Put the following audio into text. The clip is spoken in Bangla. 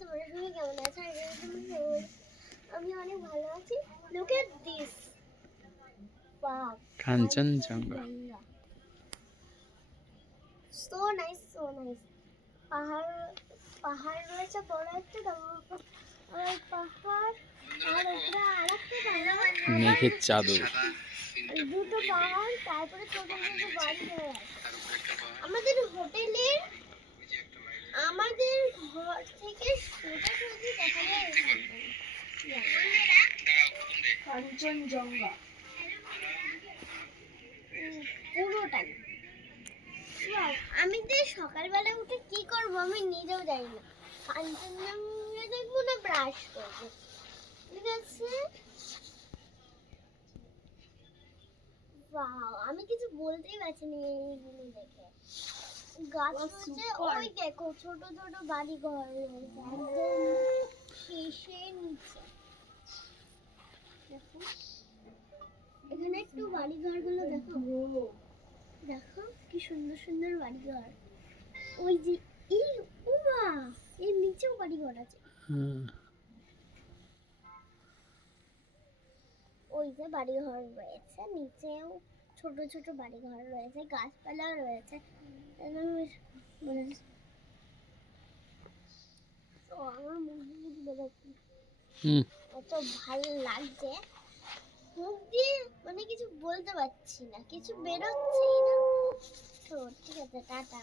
তোমার সঙ্গে কেমন আছে? আমি অনেক ভালো আছি। Look at this. Wow. Kanchenjunga. So nice, so nice. পাহাড় রয়েছে বড় একটা, আর পাহাড় আর উপরে আরেকটা পাহাড়, মেঘের চাদর। দুটো পাহাড়, তারপরে ছোট ছোট বাড়ি ঘর আছে। আমাদের ঘর থেকে সোজাসুজি দেখা যায় কাঞ্চনজঙ্ঘা পুরোটাই। আমি যে সকালবেলা উঠে কি করব আমি নিজেও জানি না। কাঞ্চনজঙ্ঘা দেখবো না ব্রাশ করবো, ঠিক আছে? ওয়াও, আমি কিছু বলতেই পারছি না এইগুলো দেখে। গাছ রয়েছে, ওই দেখো ছোট ছোট বাড়ি ঘর রয়েছে একদম শেষে নিচে। দেখো এখানে একটু বাড়ি ঘরগুলো দেখো, দেখো কি সুন্দর সুন্দর বাড়ি ঘর। ওই যে এই উমা, এর নিচেও বাড়ি ঘর আছে। ওই যে বাড়ি ঘর রয়েছে, নিচেও ছোট ছোট বাড়ি ঘর রয়েছে, গাছপালাও রয়েছে। তো আমার মুখ বেরোচ্ছে, এত ভালো লাগছে, মুখ দিয়ে মানে কিছু বলতে পারছি না, কিছু বেরোচ্ছেই না। তো ঠিক আছে, টাটা।